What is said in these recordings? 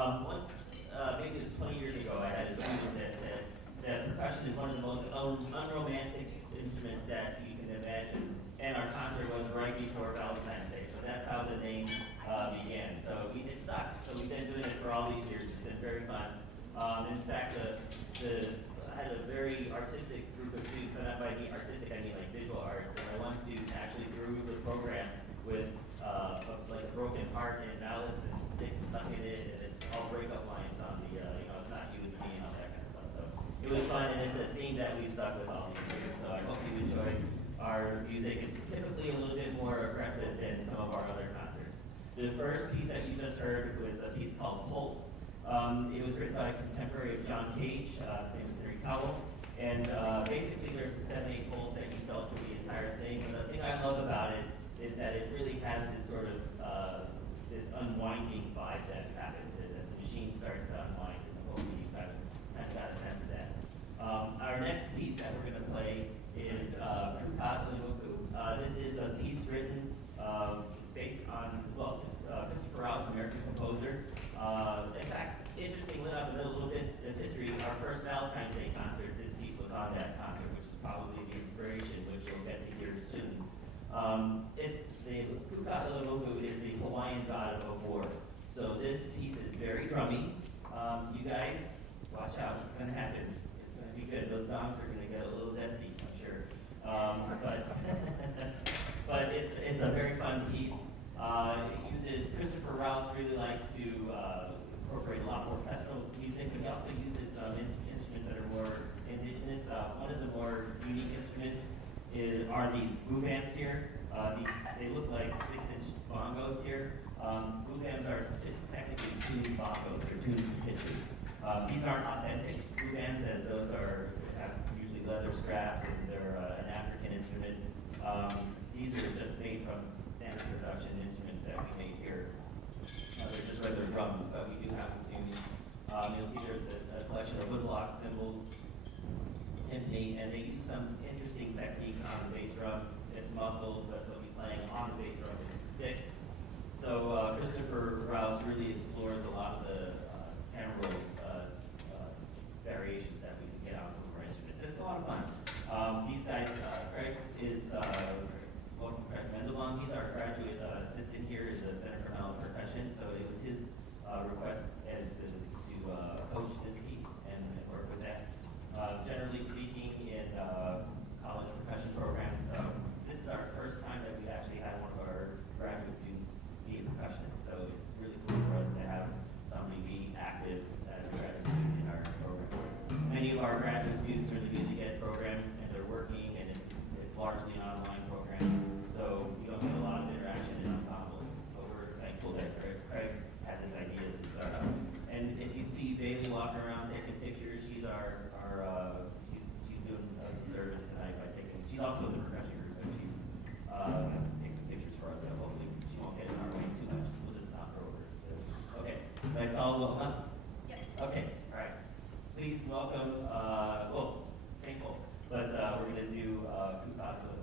Maybe it was 20 years ago, I had a student that said that percussion is one of the most unromantic instruments that you can imagine. And our concert was right before Valentine's Day, so that's how the name began. So it stuck. So we've been doing it for all these years. It's been very fun. In fact, I had a very artistic group of students, and by being artistic, I mean like visual arts. And one student actually drew the program with like a broken heart and mallets and sticks stuck in it, and it's all breakup lines on the, it's not you, it's me, and all that kind of stuff. So it was fun, and it's a theme that we stuck with all these years. So I hope you enjoyed our music. It's typically a little bit more aggressive than some of our other concerts. The first piece that you just heard was a piece called Pulse. It was written by a contemporary of John Cage, his name is Henry Cowell, and basically there's a 7/8 pulse that he felt through the entire thing. And the thing I love about it is that it really has this sort of this unwinding vibe that happens, and the machine starts to unwind, and hopefully you kind of got a sense of that. Our next piece that we're going to play is Ka Illimoku. This is a piece written, it's based on, Christopher Rouse, American composer. In fact, interesting, went up a little bit of history. Our first Valentine's Day concert, this piece was on that concert, which is probably the inspiration, which you'll get to hear soon. Ka Illimoku is the Hawaiian god of war. So this piece is very drummy. You guys, watch out, it's going to happen. It's going to be good. Those dongs are going to get a little zesty, I'm sure. But it's a very fun piece. It uses, Christopher Rouse really likes to incorporate a lot more orchestral music, but he also uses instruments that are more indigenous. One of the more unique instruments are these boobams here. They look like 6-inch bongos here. Boobams are technically tuned bongos, they're tuned pitches. These aren't authentic boobams, as those have usually leather straps, and they're an African instrument. These are just made from standard production instruments that we made here. They're just regular drums, but we do have them tuned. You'll see there's a collection of wood blocks, cymbals, timpani, and they use some interesting techniques on the bass drum. It's muffled, but they'll be playing on the bass drum with sticks. So Christopher Rouse really explores a lot of the timbral variations that we can get on some of our instruments. It's a lot of fun. These guys, Craig is, welcome Craig Mendelbaum. He's our graduate assistant here at the Center for Mallet Percussion. So it was his request to coach this piece and work with that. Generally speaking, in college percussion programs, this is our first time that we've actually had one of our graduate students be a percussionist. So it's really cool for us to have somebody be active as a graduate student in our program. Many of our graduate students are in the music ed program, and they're working, and it's largely an online program. So we don't get a lot of interaction in ensembles, but we're thankful that Craig had this idea to start up. And if you see Bailey walking around taking pictures, she's she's doing us a service tonight by taking. She's also in the percussion group, but she's going to take some pictures for us. So hopefully she won't get in our way too much. We'll just knock her over. Okay, nice call, Wilma. Yes. Okay, all right. Please welcome, same folks, but we're going to do Ka Illimoku.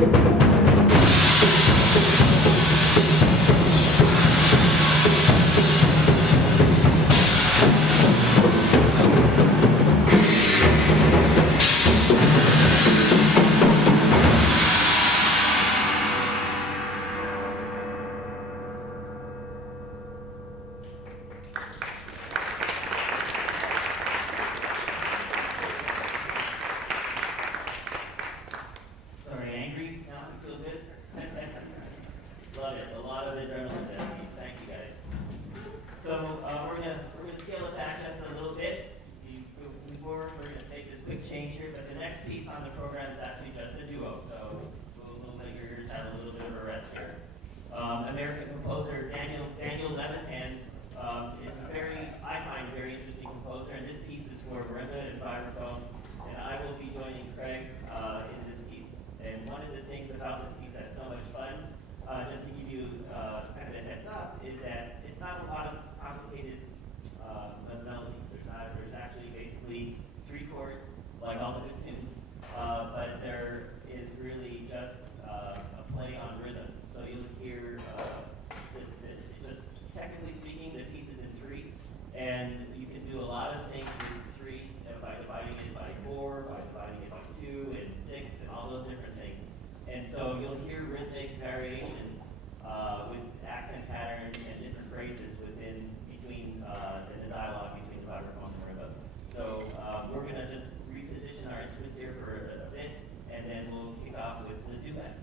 Sorry, angry? Now you feel good? Love it. A lot of adrenaline that piece. Thank you guys. So we're gonna scale it back just a little bit. Before we're gonna make this quick change here, but the next piece on the program is actually just a duo. So we'll let your ears have a little bit of a rest here. American composer Daniel Levitan is a I find, very interesting composer, and this piece is for Marimba and Vibraphone, and I will be joining Craig in this piece. And one of the things about this piece that's so much fun, just to give you kind of a heads up, is that it's not a lot of complicated melodies. There's actually basically 3 chords, like all the good tunes, but there is really just a play on rhythm. So you'll hear, just technically speaking, the piece is in 3, and you can do a lot of things with 3 by dividing it by 4, by dividing it by 2 and 6, and all those different things. And so you'll hear rhythmic variations with accent patterns and different phrases between the dialogue between the vibraphone and marimba. So we're going to just reposition our instruments here for a bit, and then we'll kick off with the duet.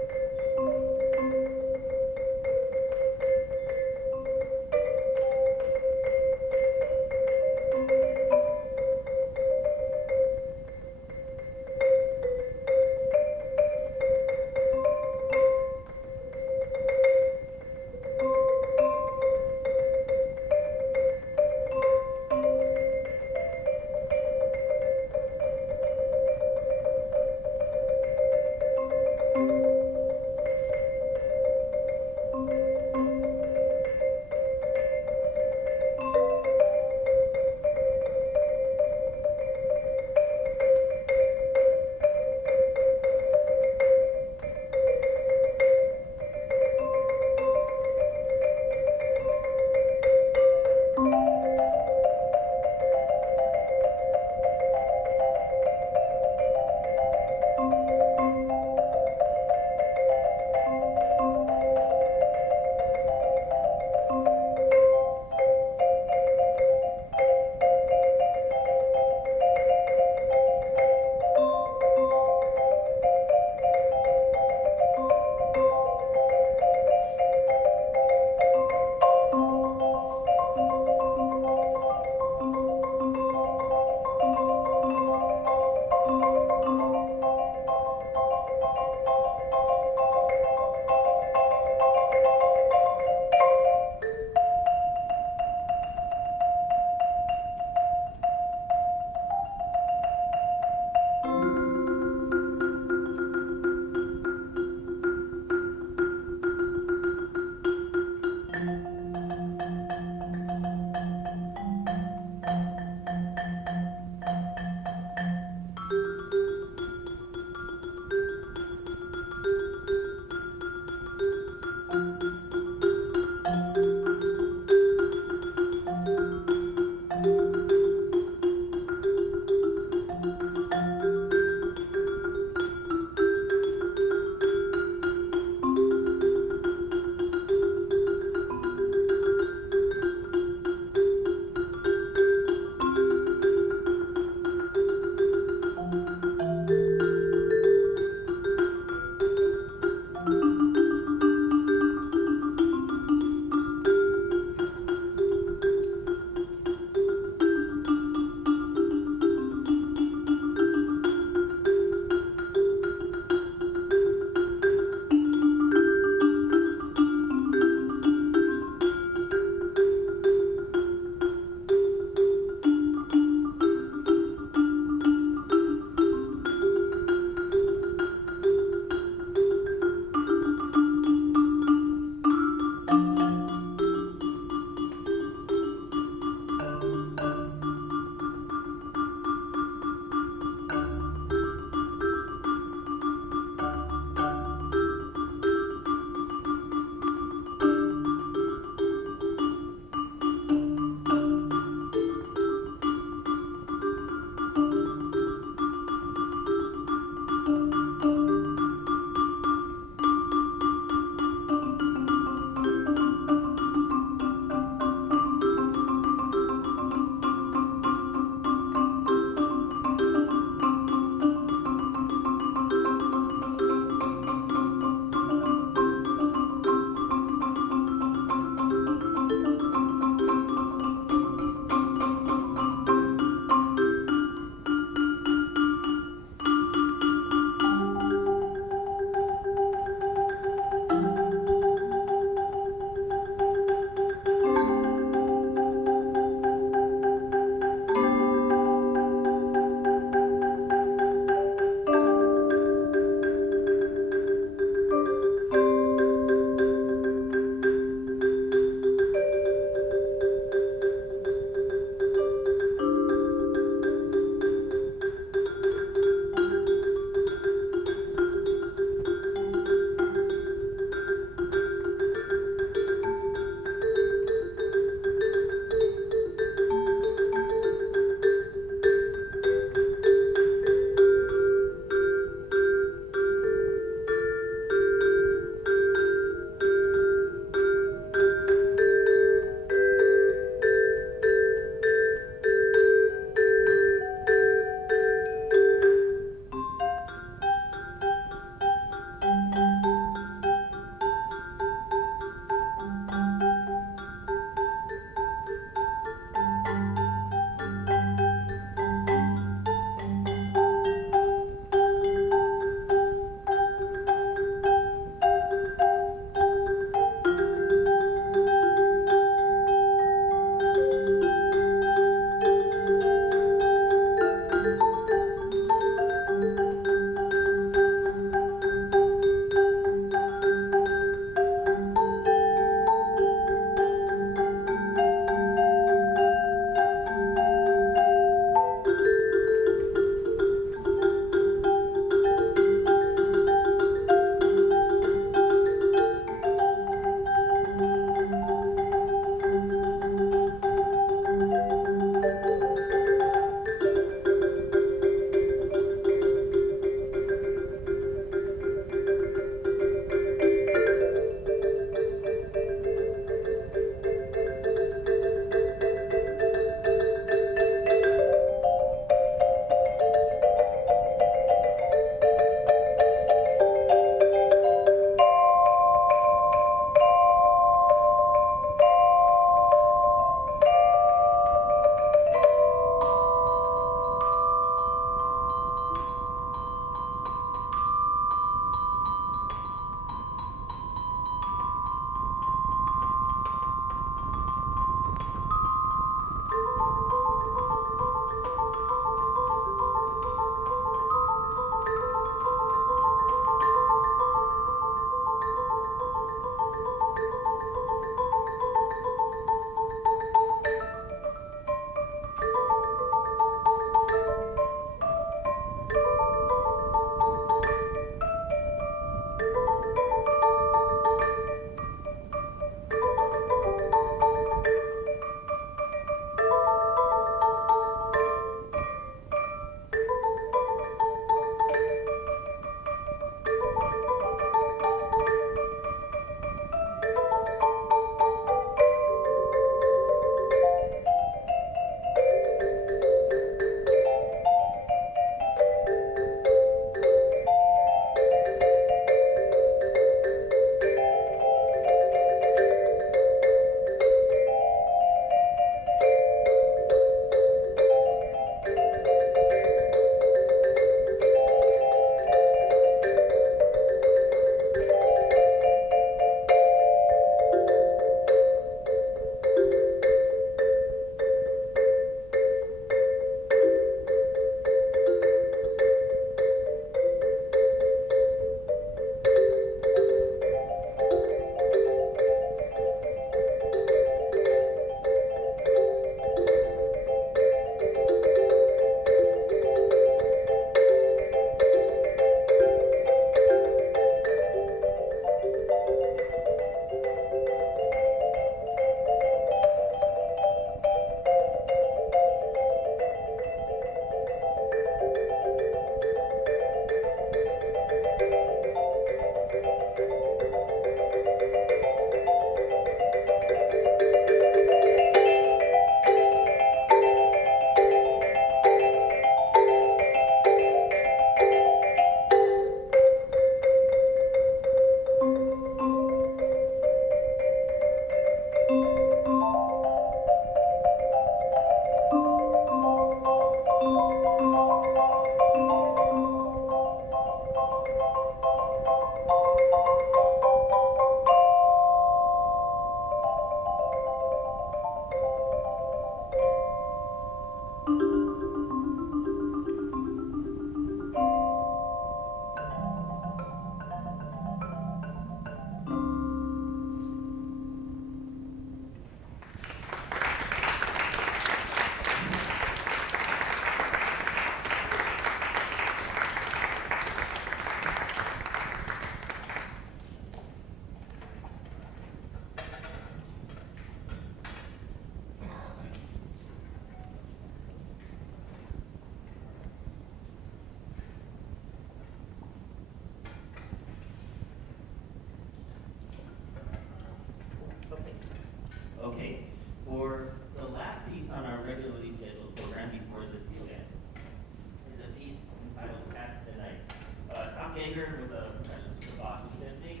later was a percussionist for Boston Symphony.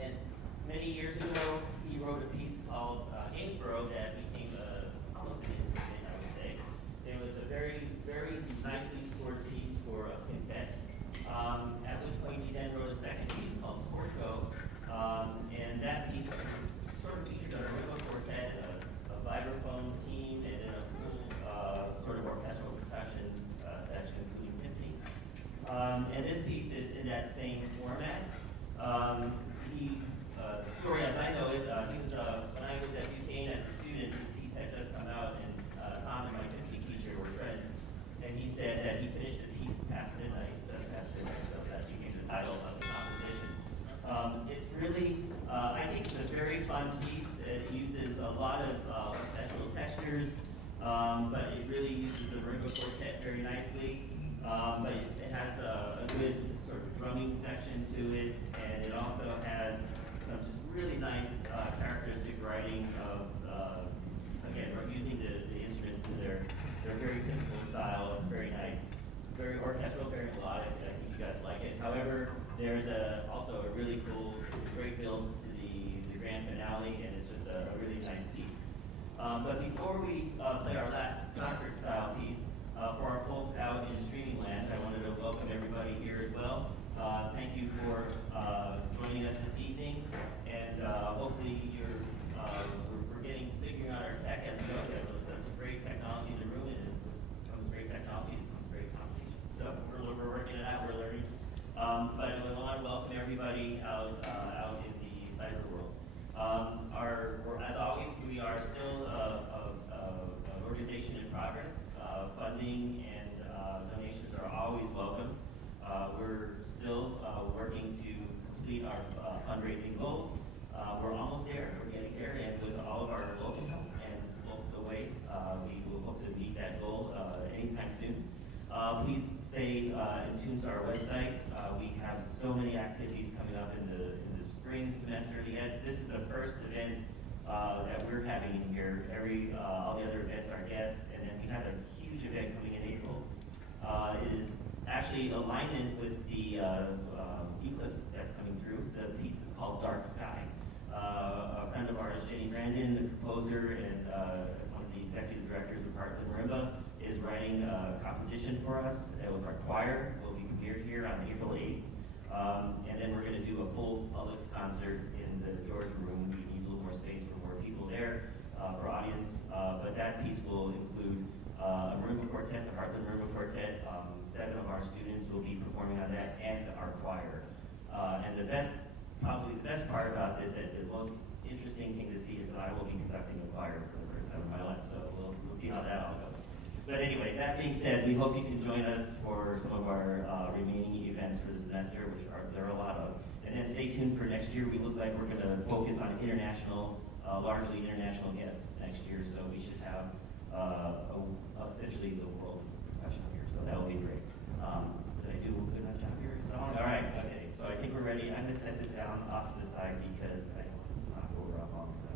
And many years ago, he wrote a piece called Gainsborough that became almost an instant hit, I would say. It was a very, very nicely scored piece for a quintet. At which point he then wrote a second piece called Portico, and that piece sort of featured a Marimba quartet, a vibraphone team, and then a full sort of orchestral percussion section, including timpani. And this piece is in that same format. The story as I know it, he was when I was at Duquesne as a student, this piece had just come out, and Tom and my timpani teacher were friends, and he said that he finished the piece past midnight, so that became the title of the composition. It's really, I think it's a very fun piece. It uses a lot of orchestral textures, but it really uses the Marimba quartet very nicely. But it has a good sort of drumming section to it, and it also has some just really nice characteristic writing of, again, we're using the instruments to their very typical style. It's very nice, very orchestral, very melodic. I think you guys like it. However, there's also a really cool, great build to the grand finale, and it's just a really nice piece. But before we play our last concert style piece, for our folks out in streaming land, I wanted to welcome everybody here as well. Thank you for joining us this evening, and hopefully we're figuring out our tech as we go. There's some great technology in the room, and it comes great technology, it comes great competition. So we're working it out, we're learning. But I want to welcome everybody out in the cyber world. As always, we are still an organization in progress. Funding and donations are always welcome. We're still working to complete our fundraising goals. We're almost there. We're getting there, and with all of our local help and folks away, we will hope to meet that goal anytime soon. Please stay in tune to our website. We have so many activities coming up in the spring semester. This is the first event that we're having in here. All the other events are guests, and then we have a huge event coming in April. It is actually alignment with the eclipse that's coming through. The piece is called Dark Sky. A friend of ours, Jenny Brandon, the composer and one of the executive directors of Heartland Marimba, is writing a composition for us with our choir. Will be premiered here on April 8th. And then we're going to do a full public concert in the George Room. We need a little more space for more people there for audience. But that piece will include a Marimba quartet, the Heartland Marimba Quartet. 7 of our students will be performing on that, and our choir. And probably the best part about this, that the most interesting thing to see is that I will be conducting a choir for the first time in my life. So we'll see how that all goes. But anyway, that being said, we hope you can join us for some of our remaining events for the semester, which there are a lot of. And then stay tuned for next year. We look like we're going to focus on largely international guests next year. So we should have essentially the world professional here. So that will be great. Did I do a good enough job here? All right. Okay. So I think we're ready. I'm going to set this down off to the side because I don't want to knock over up on that.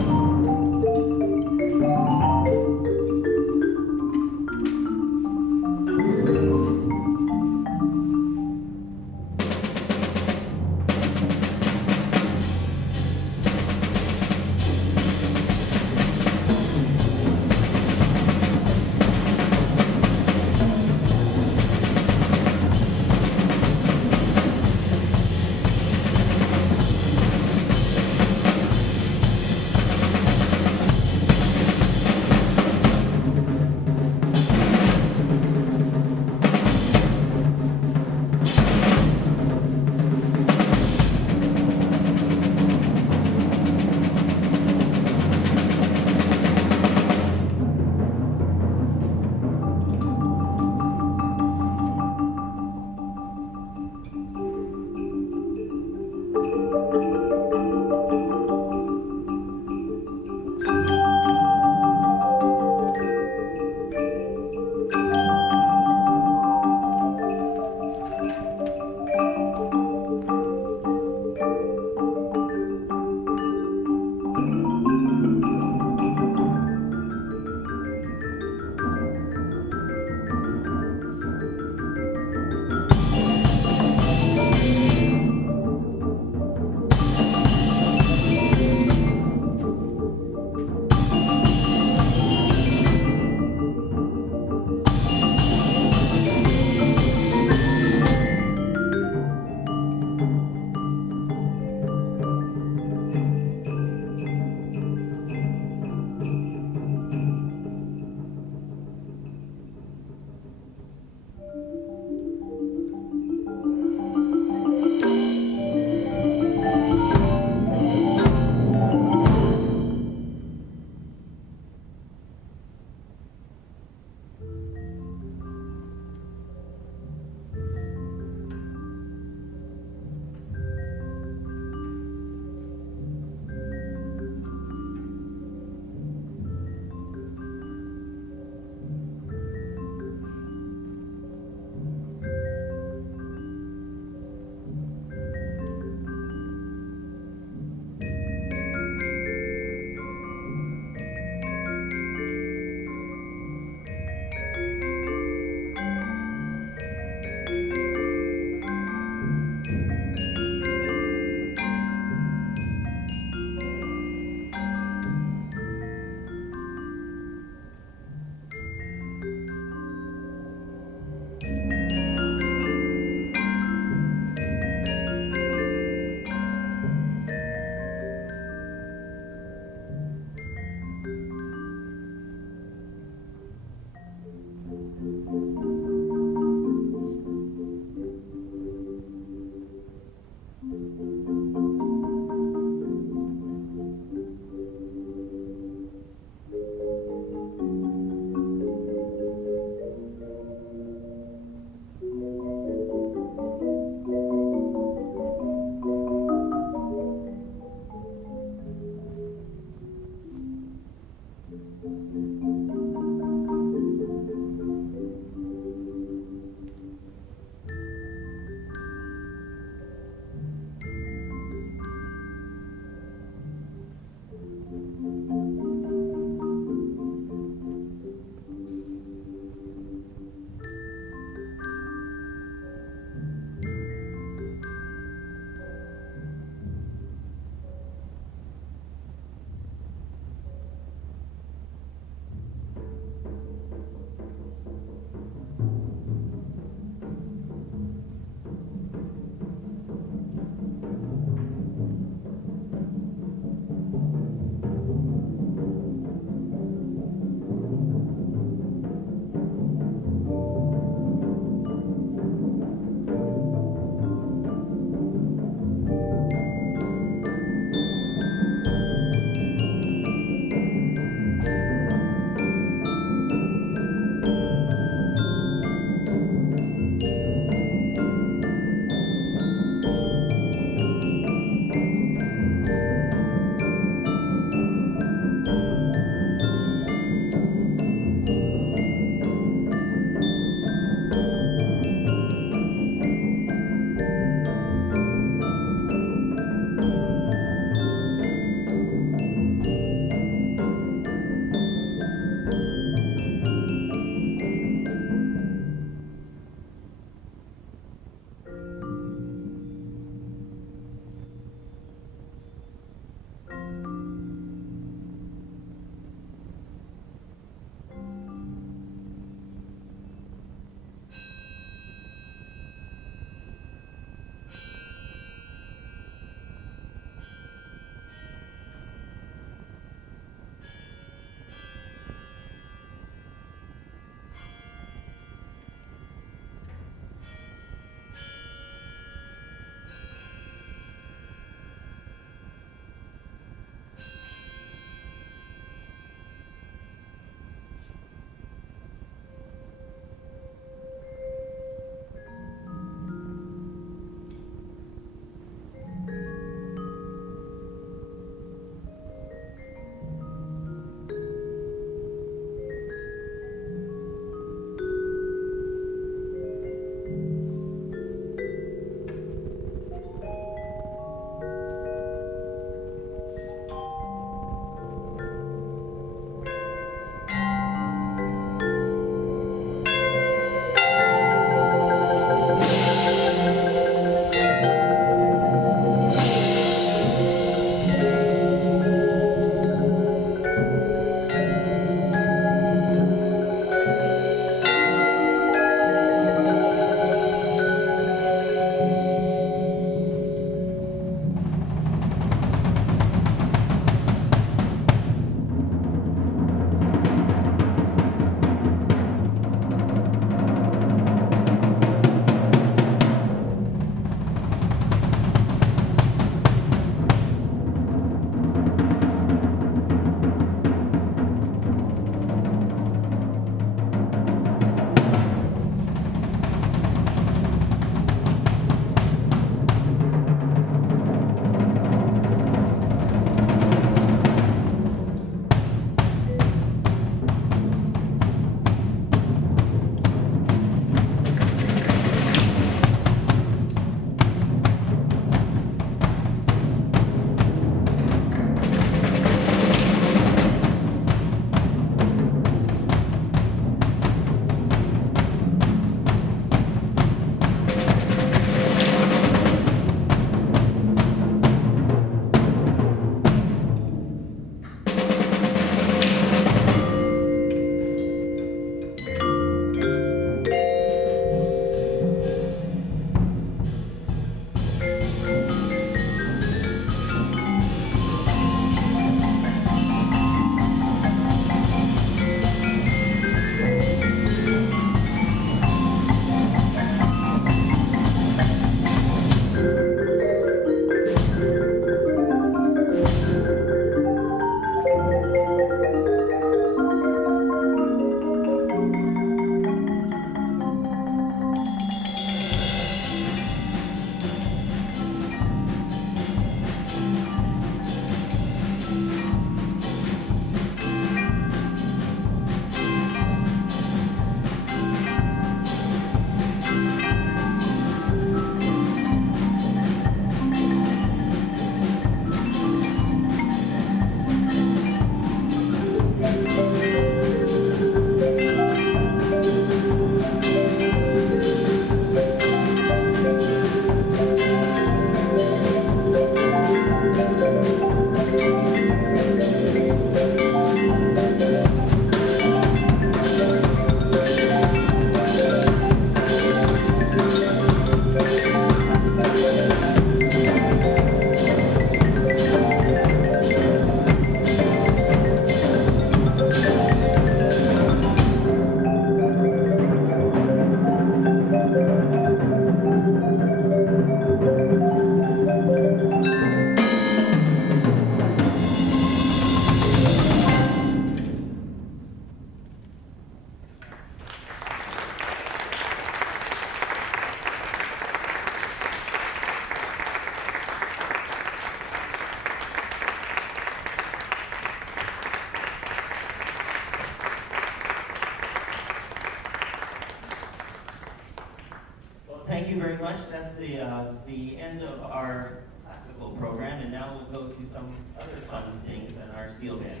much. That's the end of our classical program, and now we'll go to some other fun things in our steel band.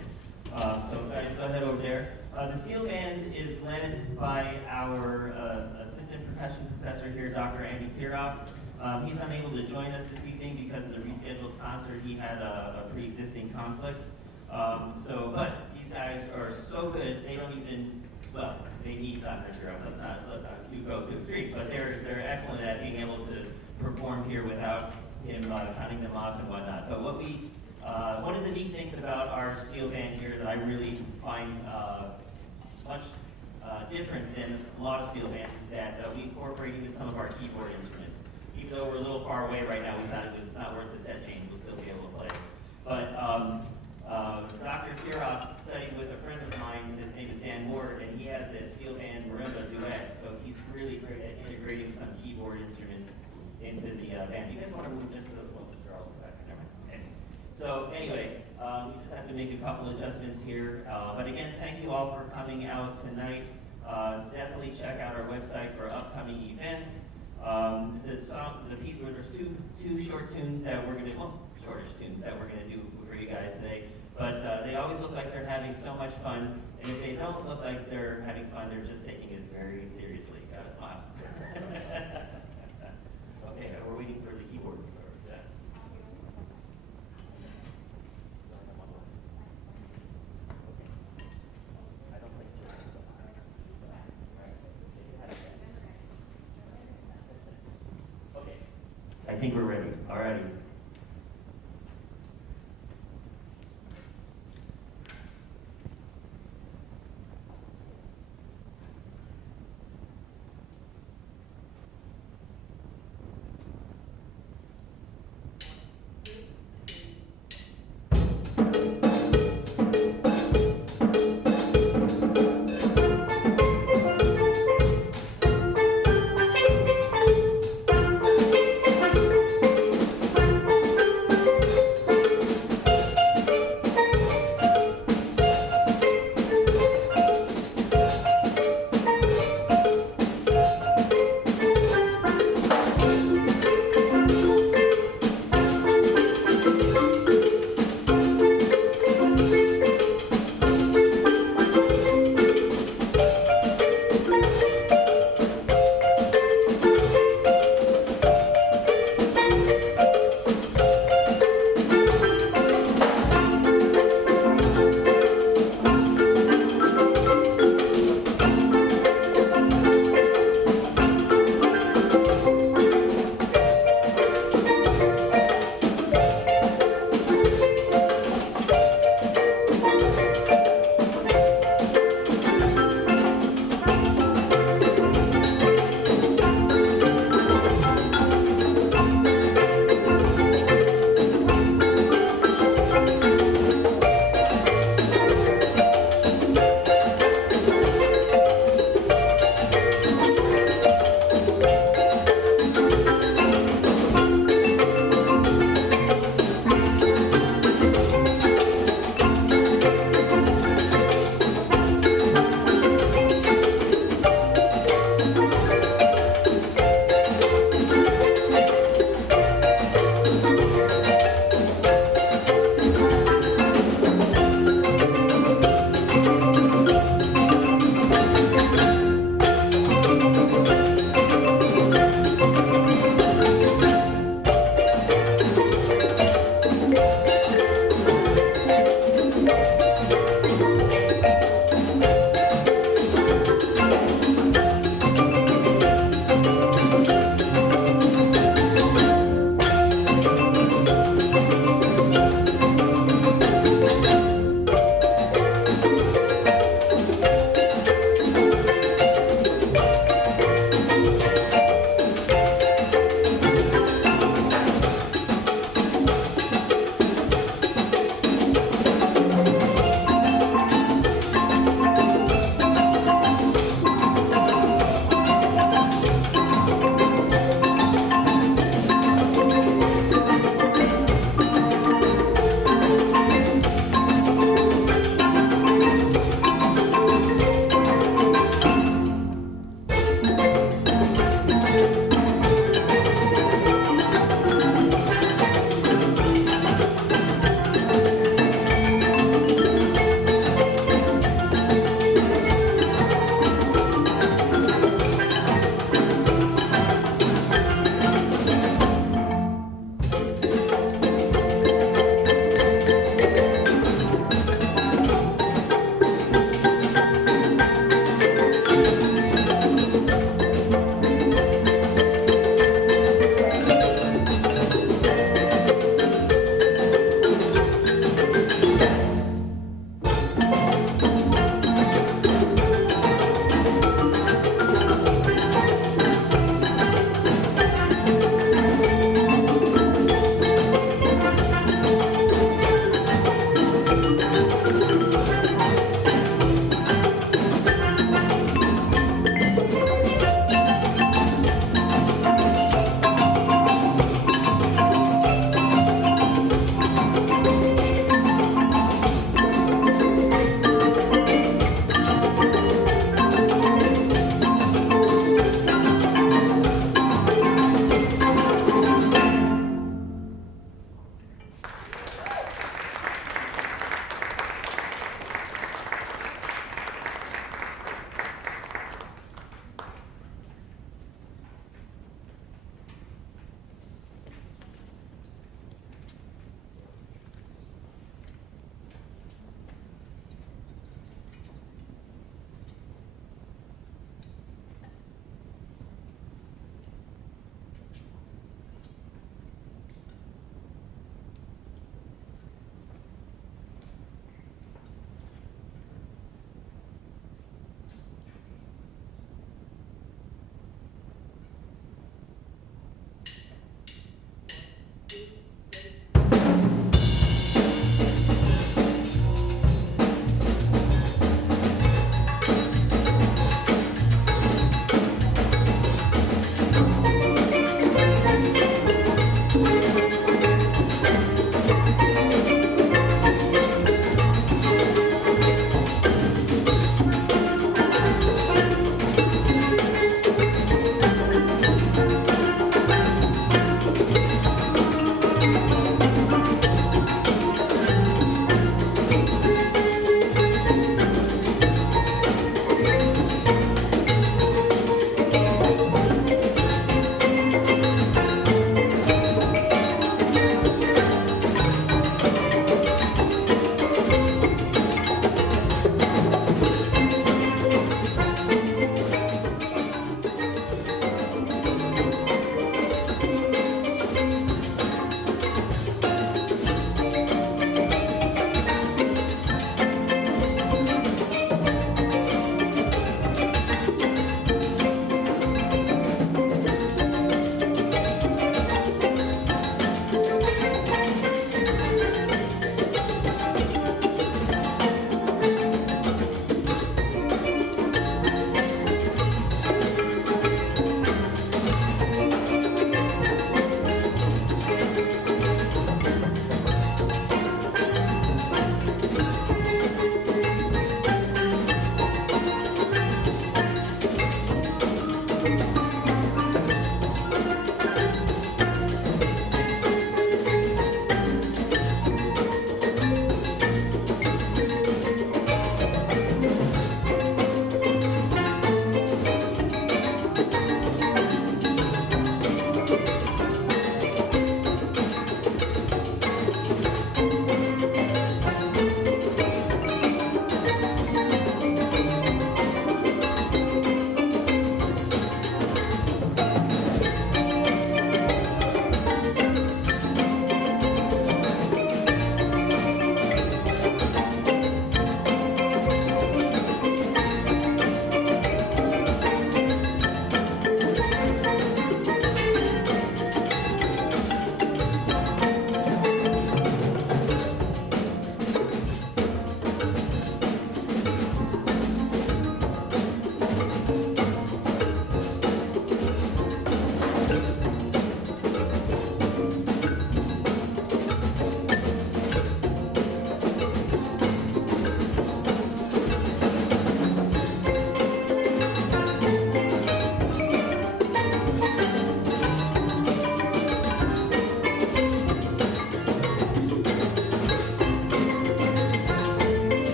So guys, go ahead over there. The steel band is led by our assistant percussion professor here, Dr. Andy Thierauf. He's unable to join us this evening because of the rescheduled concert. He had a pre-existing conflict. But these guys are so good, they don't even, well, they need Dr. Thierauf. Let's not go too extremes, but they're excellent at being able to perform here without him counting them off and whatnot. But one of the neat things about our steel band here that I really find much different than a lot of steel bands is that we incorporate even some of our keyboard instruments. Even though we're a little far away right now, we thought it's not worth the set change. We'll still be able to play. But Dr. Thierauf studied with a friend of mine. His name is Dan Moore, and he has a steel band Marimba Duet. So he's really great at integrating some keyboard instruments into the band. You guys want to move just those ones? They're all back. Never mind. Okay. So anyway, we just have to make a couple adjustments here. But again, thank you all for coming out tonight. Definitely check out our website for upcoming events. There's two short tunes that we're going to, well, shortish tunes that we're going to do for you guys today. But they always look like they're having so much fun. And if they don't look like they're having fun, they're just taking it very seriously. Gotta smile. Okay, we're waiting for the keyboards. I think we're ready. All righty.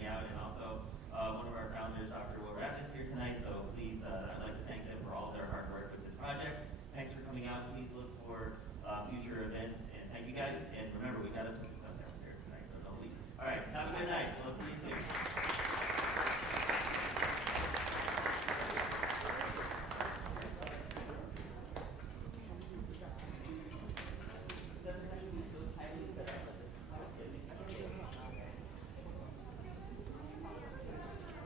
finding out. And also, one of our founders, Dr. Wells-Rapp, is here tonight, so